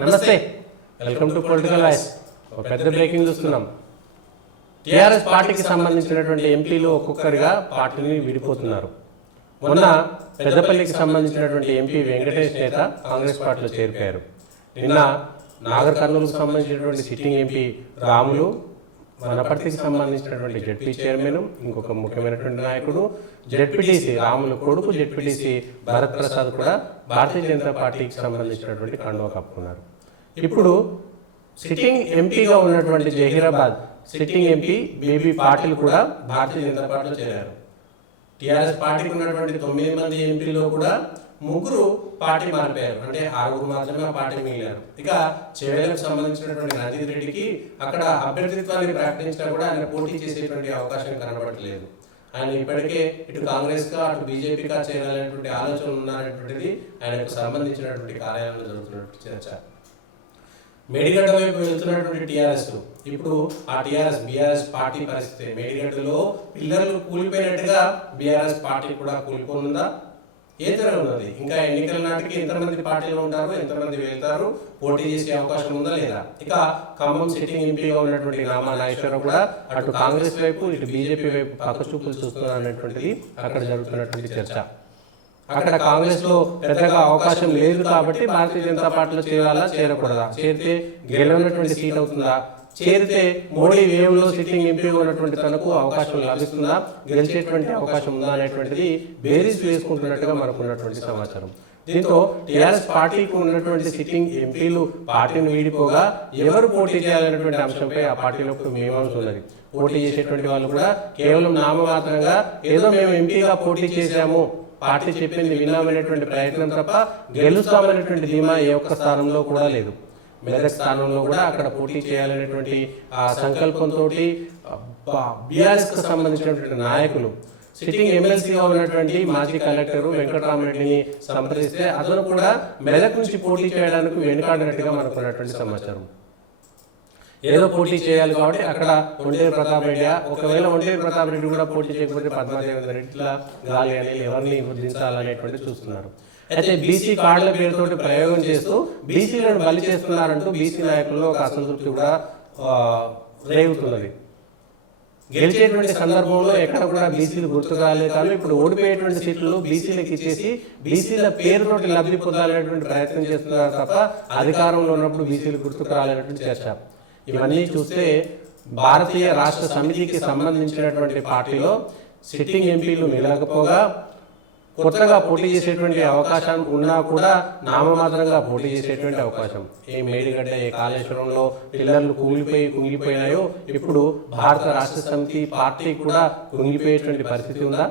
నమస్తే, welcome to political voice. ఒక పెద్ద బ్రేకింగ్ చూస్తున్నాం. టీఆర్ఎస్ పార్టీకి సంబంధించినటువంటి ఎంపీలు ఒక్కొక్కరిగా పార్టీని విడిపోతున్నారు. మొన్న పెద్దపల్లికి సంబంధించినటువంటి ఎంపీ వెంకటేష్ నేత కాంగ్రెస్ పార్టీలో చేరిపోయారు. నిన్న నాగర్ కర్నూలుకు సంబంధించినటువంటి సిట్టింగ్ ఎంపీ రాములు, వనపర్తికి సంబంధించినటువంటి జెడ్పీ చైర్మన్, ఇంకొక ముఖ్యమైనటువంటి నాయకుడు జెడ్పీటీసీ రాములు కొడుకు జెడ్పీటీసీ భరత్ ప్రసాద్ కూడా భారతీయ జనతా పార్టీకి సంబంధించినటువంటి కండువా కప్పుకున్నారు. ఇప్పుడు సిట్టింగ్ ఎంపీగా ఉన్నటువంటి Zaheerabad sitting MP baby Patil కూడా భారతీయ జనతా పార్టీలో చేరారు. టీఆర్ఎస్ పార్టీకి ఉన్నటువంటి 9 మంది ఎంపీలో కూడా 3 పార్టీ మారిపోయారు. అంటే 6 మాత్రమే ఆ పార్టీ మిగిలారు. ఇక చేవెళ్లకు సంబంధించినటువంటి రంజిత్ రెడ్డికి అక్కడ అభ్యర్థిత్వాన్ని ప్రకటించినా కూడా ఆయన పోటీ చేసేటువంటి అవకాశం కనబడట్లేదు. ఆయన ఇప్పటికే ఇటు కాంగ్రెస్గా అటు బీజేపీగా చేరాలనేటువంటి ఆలోచన ఉన్నారనేటువంటిది ఆయనకు సంబంధించినటువంటి కార్యాలయంలో జరుగుతున్నటువంటి చర్చ. మేడిగడ్డ వైపు వెళ్తున్నటువంటి టీఆర్ఎస్ ఇప్పుడు ఆ బీఆర్ఎస్ పార్టీ పరిస్థితి, మేడిగడ్డలో పిల్లర్లు కూలిపోయినట్టుగా బీఆర్ఎస్ పార్టీ కూడా కూలిపోనుందా? ఏ తరం ఉన్నది? ఇంకా ఎన్నికల నాటికి ఎంతమంది పార్టీలో ఉంటారు, ఎంతమంది వెళ్తారు, పోటీ చేసే అవకాశం ఉందా లేదా? ఇక ఖమ్మం సిట్టింగ్ ఎంపీగా ఉన్నటువంటి నామా నాగేశ్వరరావు కూడా అటు కాంగ్రెస్ వైపు ఇటు బీజేపీ వైపు పక్కచూపులు చూస్తున్నారు అనేటువంటిది అక్కడ జరుగుతున్నటువంటి చర్చ. అక్కడ కాంగ్రెస్ లో పెద్దగా అవకాశం లేదు కాబట్టి భారతీయ జనతా పార్టీలో చేరాలా చేరకూడదా, చేరితే గెలవనటువంటి సీట్ అవుతుందా, చేరితే మోడీ వేవ్ లో సిట్టింగ్ ఎంపీగా ఉన్నటువంటి తనకు అవకాశం లభిస్తుందా, గెలిచేటువంటి అవకాశం ఉందా అనేటువంటిది బేరీస్ వేసుకుంటున్నట్టుగా మనకు ఉన్నటువంటి సమాచారం. దీంతో టీఆర్ఎస్ పార్టీకి ఉన్నటువంటి సిట్టింగ్ ఎంపీలు పార్టీని వీడిపోగా ఎవరు పోటీ చేయాలనేటువంటి అంశంపై ఆ పార్టీలో మీమాంస ఉన్నది. పోటీ చేసేటువంటి వాళ్ళు కూడా కేవలం నామమాత్రంగా ఏదో మేము ఎంపీగా పోటీ చేశాము, పార్టీ చెప్పింది విన్నామనేటువంటి ప్రయత్నం తప్ప గెలుస్తామనేటువంటి ధీమా ఏ ఒక్క స్థానంలో కూడా లేదు. మెదక్ స్థానంలో కూడా అక్కడ పోటీ చేయాలనేటువంటి ఆ సంకల్పంతో బీఆర్ఎస్ కు సంబంధించినటువంటి నాయకులు సిట్టింగ్ ఎమ్మెల్సీగా ఉన్నటువంటి మాజీ కలెక్టర్ వెంకటరామరెడ్డిని సంప్రదిస్తే అతను కూడా మెదక్ నుంచి పోటీ చేయడానికి వెనుకాడినట్టుగా మనకున్నటువంటి సమాచారం. ఏదో పోటీ చేయాలి కాబట్టి అక్కడ ఒంటేరు ప్రతాప్ రెడ్డి, ఒకవేళ ఒంటేరు ప్రతాప్ రెడ్డి కూడా పోటీ చేయకపోతే పద్మాదేవేందర్ రెడ్డిలా గాలి అని ఎవరిని వృద్ధించాలనేటువంటి చూస్తున్నారు. అయితే బీసీ కార్డుల పేరుతోటి ప్రయోగం చేస్తూ బీసీలను బలి చేస్తున్నారంటూ బీసీ నాయకుల్లో ఒక అసంతృప్తి కూడా రేగుతున్నది. గెలిచేటువంటి సందర్భంలో ఎక్కడ కూడా బీసీలు గుర్తు కాలేదు, కానీ ఇప్పుడు ఓడిపోయేటువంటి సీట్లు బీసీలకు ఇచ్చేసి బీసీల పేరుతోటి లబ్ధి పొందాలనేటువంటి ప్రయత్నం చేస్తున్నారు తప్ప అధికారంలో ఉన్నప్పుడు బీసీలు గుర్తుకు రాలేనటువంటి చర్చ. ఇవన్నీ చూస్తే భారతీయ రాష్ట్ర సమితికి సంబంధించినటువంటి పార్టీలో సిట్టింగ్ ఎంపీలు మిగలకపోగా కొత్తగా పోటీ చేసేటువంటి అవకాశం ఉన్నా కూడా నామమాత్రంగా పోటీ చేసేటువంటి అవకాశం. ఏ మేడిగడ్డ ఏ కాళేశ్వరంలో పిల్లర్లు కుంగిపోయినాయో ఇప్పుడు భారత రాష్ట్ర సమితి పార్టీ కూడా కుంగిపోయేటువంటి పరిస్థితి ఉందా?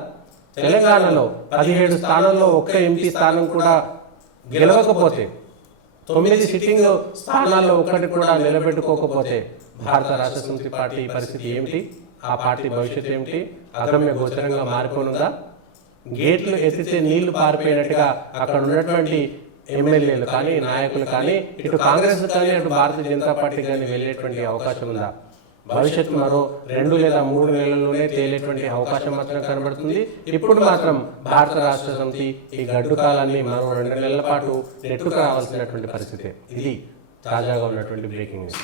తెలంగాణలో 17 స్థానాల్లో ఒక్క ఎంపీ స్థానం కూడా గెలవకపోతే, 9 సిట్టింగ్ స్థానాల్లో ఒక్కటి కూడా నిలబెట్టుకోకపోతే భారత రాష్ట్ర సమితి పార్టీ పరిస్థితి ఏమిటి? ఆ పార్టీ భవిష్యత్తు ఏమిటి? అగమ్య గోచరంగా మారిపోనుందా? గేట్లు ఎత్తితే నీళ్లు పారిపోయినట్టుగా అక్కడ ఉన్నటువంటి ఎమ్మెల్యేలు కానీ నాయకులు కానీ ఇటు కాంగ్రెస్ కానీ అటు భారతీయ జనతా పార్టీ కానీ వెళ్ళేటువంటి అవకాశం ఉందా? భవిష్యత్తు మరో 2 లేదా 3 నెలల్లోనే తేలేటువంటి అవకాశం మాత్రం కనబడుతుంది. ఇప్పుడు మాత్రం భారత రాష్ట్ర సమితి ఈ గడ్డు కాలాన్ని మరో 2 నెలల పాటు నెట్టుకు రావాల్సినటువంటి పరిస్థితి. ఇది తాజాగా ఉన్నటువంటి బ్రేకింగ్ న్యూస్.